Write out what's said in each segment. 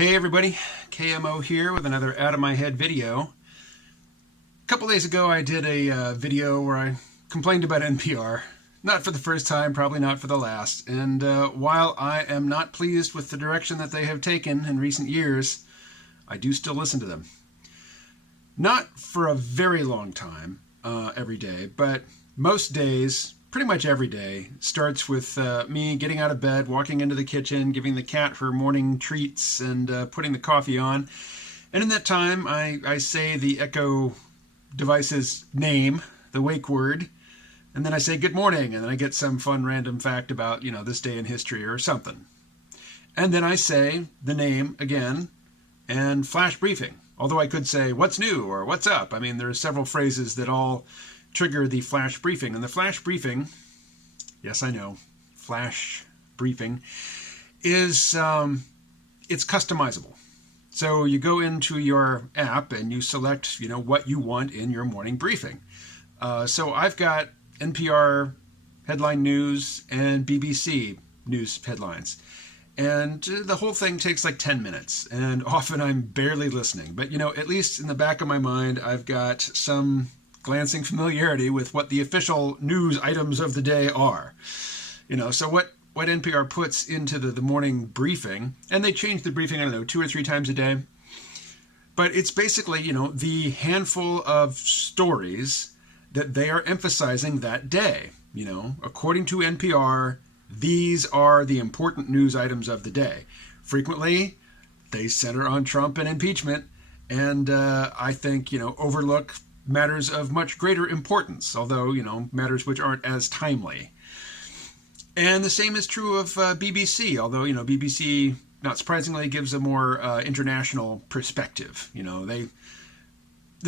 Hey everybody, KMO here with another Out of My Head video. A couple days ago I did a video where I complained about NPR. Not for the first time, probably not for the last. And while I am not pleased with the direction that they have taken in recent years, I do still listen to them. Not for a very long time every day, but most days, pretty much every day, starts with me getting out of bed, walking into the kitchen, giving the cat her morning treats, and putting the coffee on. And in that time, I say the Echo device's name, the wake word, and then I say good morning, and then I get some fun random fact about, this day in history or something. And then I say the name again and flash briefing. Although I could say what's new or what's up. I mean, there are several phrases that all trigger the flash briefing. And the flash briefing, yes, I know, flash briefing is, it's customizable. So you go into your app and you select, what you want in your morning briefing. So I've got NPR headline news and BBC news headlines. And the whole thing takes like 10 minutes, and often I'm barely listening. But, at least in the back of my mind, I've got some glancing familiarity with what the official news items of the day are. So what NPR puts into the morning briefing, and they change the briefing, 2 or 3 times a day. But it's basically, the handful of stories that they are emphasizing that day. According to NPR, these are the important news items of the day. Frequently, they center on Trump and impeachment, and I think, overlook matters of much greater importance, although, matters which aren't as timely. And the same is true of BBC, although, BBC, not surprisingly, gives a more international perspective. The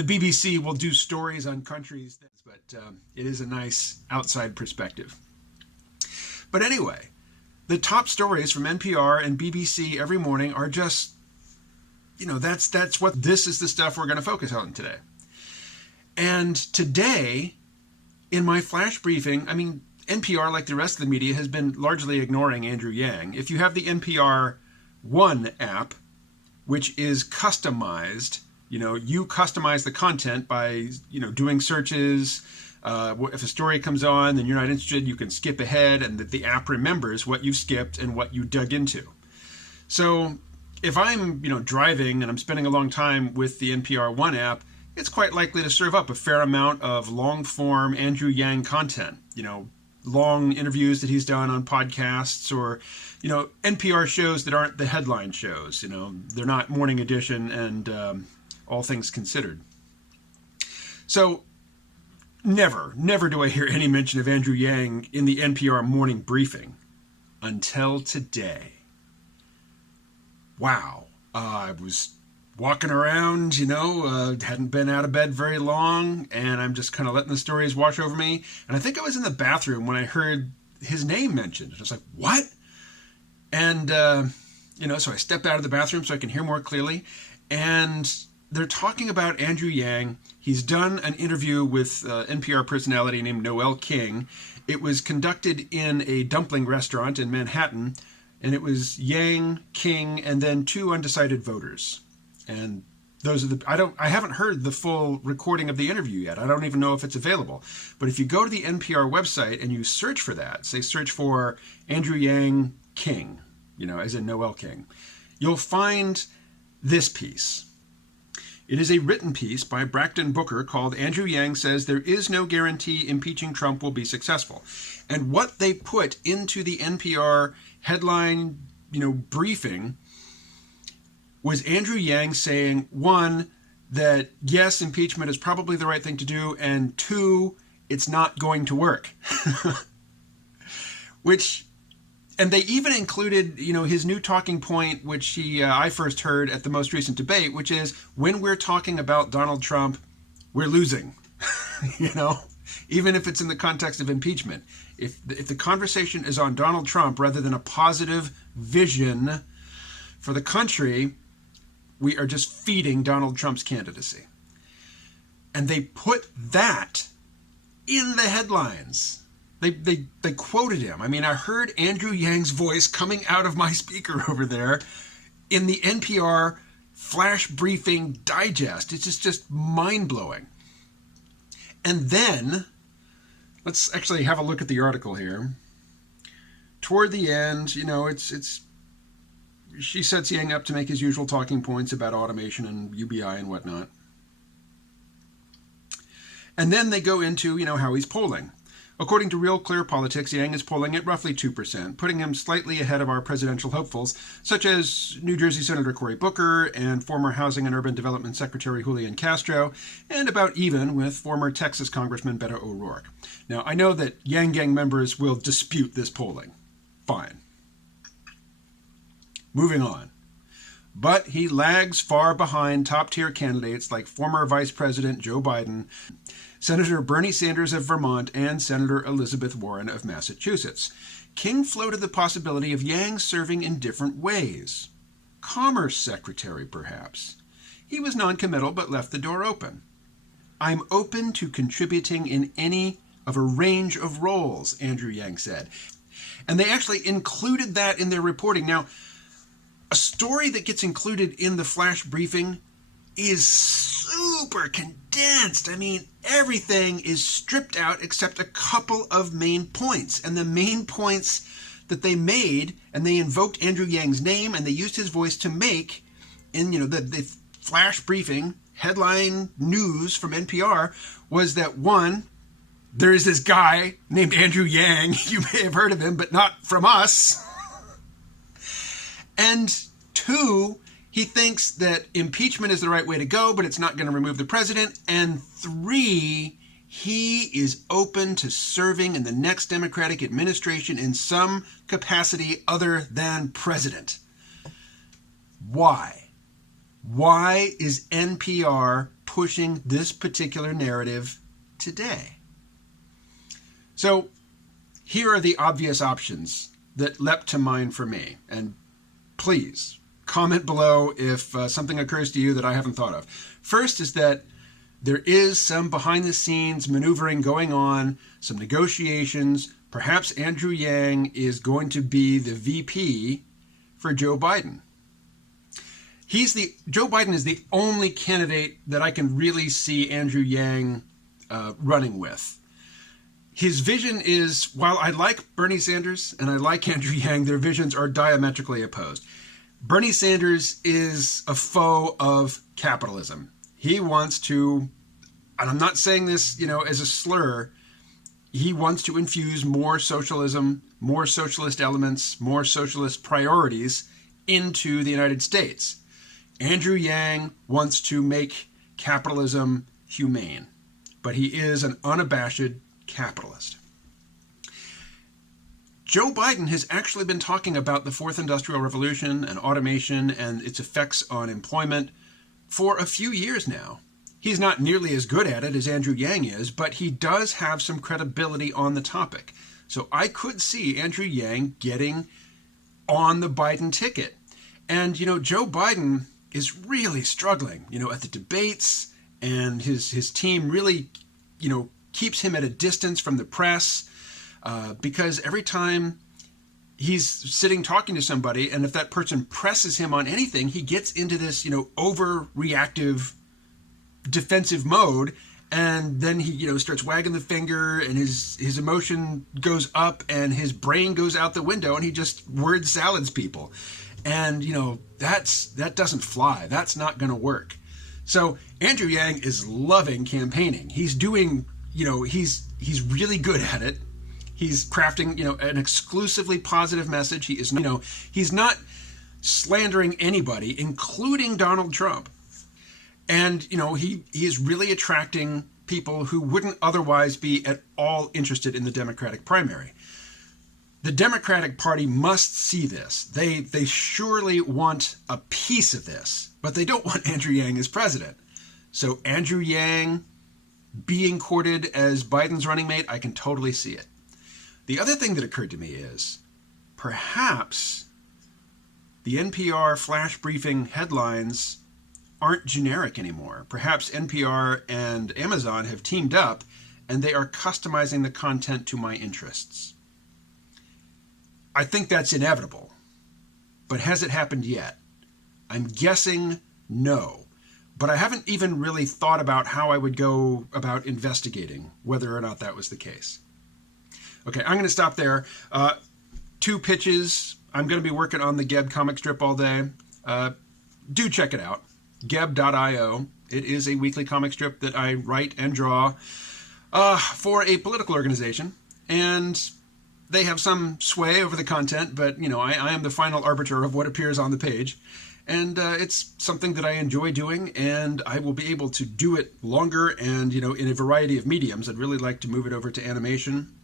BBC will do stories on countries, but it is a nice outside perspective. But anyway, the top stories from NPR and BBC every morning are just, that's what this is the stuff we're going to focus on today. And today, in my flash briefing, NPR, like the rest of the media, has been largely ignoring Andrew Yang. If you have the NPR One app, which is customized, you customize the content by, doing searches. If a story comes on, then you're not interested, you can skip ahead, and the app remembers what you skipped and what you dug into. So if I'm, driving and I'm spending a long time with the NPR One app, it's quite likely to serve up a fair amount of long-form Andrew Yang content, long interviews that he's done on podcasts or, NPR shows that aren't the headline shows, they're not Morning Edition and All Things Considered. So never do I hear any mention of Andrew Yang in the NPR morning briefing until today. Wow. I was walking around, hadn't been out of bed very long, and I'm just kind of letting the stories wash over me. And I think I was in the bathroom when I heard his name mentioned. I was like, what? And, so I stepped out of the bathroom so I can hear more clearly. And they're talking about Andrew Yang. He's done an interview with NPR personality named Noel King. It was conducted in a dumpling restaurant in Manhattan, and it was Yang, King, and then 2 undecided voters. And those are I haven't heard the full recording of the interview yet. I don't even know if it's available. But if you go to the NPR website and you search for that, say search for Andrew Yang King, as in Noel King, you'll find this piece. It is a written piece by Brackton Booker called Andrew Yang Says There Is No Guarantee Impeaching Trump Will Be Successful. And what they put into the NPR headline, briefing was Andrew Yang saying, 1, that yes, impeachment is probably the right thing to do, and 2, it's not going to work. And they even included, his new talking point, which I first heard at the most recent debate, which is when we're talking about Donald Trump, we're losing, even if it's in the context of impeachment. If the conversation is on Donald Trump rather than a positive vision for the country, we are just feeding Donald Trump's candidacy. And they put that in the headlines. They quoted him. I heard Andrew Yang's voice coming out of my speaker over there in the NPR flash briefing digest. It's just mind-blowing. And then, let's actually have a look at the article here. Toward the end, you know, she sets Yang up to make his usual talking points about automation and UBI and whatnot. And then they go into, you know, how he's polling. According to Real Clear Politics, Yang is polling at roughly 2%, putting him slightly ahead of our presidential hopefuls, such as New Jersey Senator Cory Booker and former Housing and Urban Development Secretary Julian Castro, and about even with former Texas Congressman Beto O'Rourke. Now, I know that Yang Gang members will dispute this polling. Fine. Moving on. But he lags far behind top-tier candidates like former Vice President Joe Biden, Senator Bernie Sanders of Vermont, and Senator Elizabeth Warren of Massachusetts. King floated the possibility of Yang serving in different ways. Commerce Secretary, perhaps. He was non-committal but left the door open. "I'm open to contributing in any of a range of roles," Andrew Yang said. And they actually included that in their reporting. Now, a story that gets included in the flash briefing is super condensed. I mean, everything is stripped out except a couple of main points. And the main points that they made, and they invoked Andrew Yang's name, and they used his voice to make in, you know, the flash briefing headline news from NPR, was that one, there is this guy named Andrew Yang. You may have heard of him, but not from us. And two, he thinks that impeachment is the right way to go, but it's not going to remove the president. And three, he is open to serving in the next Democratic administration in some capacity other than president. Why? Why is NPR pushing this particular narrative today? So here are the obvious options that leapt to mind for me. And please comment below if something occurs to you that I haven't thought of. First is that there is some behind-the-scenes maneuvering going on, some negotiations. Perhaps Andrew Yang is going to be the VP for Joe Biden. Joe Biden is the only candidate that I can really see Andrew Yang running with. His vision is, while I like Bernie Sanders and I like Andrew Yang, their visions are diametrically opposed. Bernie Sanders is a foe of capitalism. He wants to, and I'm not saying this, you know, as a slur, he wants to infuse more socialism, more socialist elements, more socialist priorities into the United States. Andrew Yang wants to make capitalism humane, but he is an unabashed capitalist. Joe Biden has actually been talking about the fourth industrial revolution and automation and its effects on employment for a few years now. He's not nearly as good at it as Andrew Yang is, but he does have some credibility on the topic. So I could see Andrew Yang getting on the Biden ticket. And, you know, Joe Biden is really struggling, you know, at the debates, and his team really, you know, keeps him at a distance from the press because every time he's sitting talking to somebody, and if that person presses him on anything, he gets into this, you know, overreactive defensive mode, and then he, you know, starts wagging the finger, and his emotion goes up and his brain goes out the window, and he just word salads people. And, you know, that doesn't fly. That's not going to work. So Andrew Yang is loving campaigning. He's doing, you know, he's really good at it. He's crafting, you know, an exclusively positive message. He is, you know, he's not slandering anybody, including Donald Trump. And, you know, he is really attracting people who wouldn't otherwise be at all interested in the Democratic primary. The Democratic Party must see this. They surely want a piece of this, but they don't want Andrew Yang as president. So Andrew Yang being courted as Biden's running mate, I can totally see it. The other thing that occurred to me is perhaps the NPR flash briefing headlines aren't generic anymore. Perhaps NPR and Amazon have teamed up and they are customizing the content to my interests. I think that's inevitable. But has it happened yet? I'm guessing no. But I haven't even really thought about how I would go about investigating whether or not that was the case. Okay, I'm going to stop there. 2 pitches. I'm going to be working on the Geb comic strip all day. Do check it out. Geb.io. It is a weekly comic strip that I write and draw for a political organization. And they have some sway over the content, but, you know, I am the final arbiter of what appears on the page. And it's something that I enjoy doing, and I will be able to do it longer and, you know, in a variety of mediums. I'd really like to move it over to animation,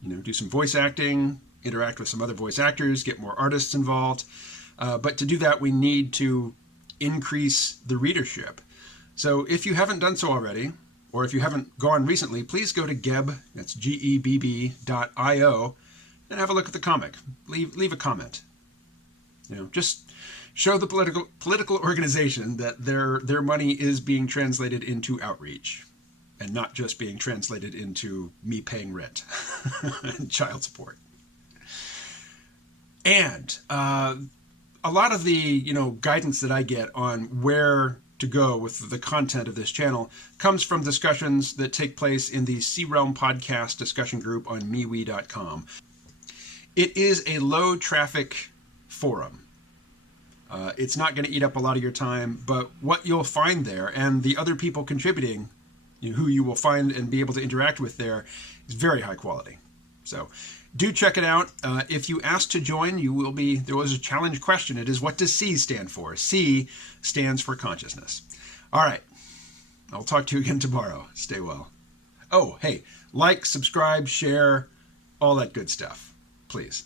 you know, do some voice acting, interact with some other voice actors, get more artists involved. But to do that, we need to increase the readership. So if you haven't done so already, or if you haven't gone recently, please go to Geb, that's Gebb.io, and have a look at the comic. Leave a comment. You know, just show the political organization that their money is being translated into outreach and not just being translated into me paying rent and child support. And a lot of the, you know, guidance that I get on where to go with the content of this channel comes from discussions that take place in the C-Realm podcast discussion group on MeWe.com. It is a low traffic forum. It's not going to eat up a lot of your time, but what you'll find there and the other people contributing, you know, who you will find and be able to interact with there, is very high quality. So do check it out. If you ask to join, there was a challenge question. It is, what does C stand for? C stands for consciousness. All right. I'll talk to you again tomorrow. Stay well. Oh, hey, like, subscribe, share, all that good stuff, please.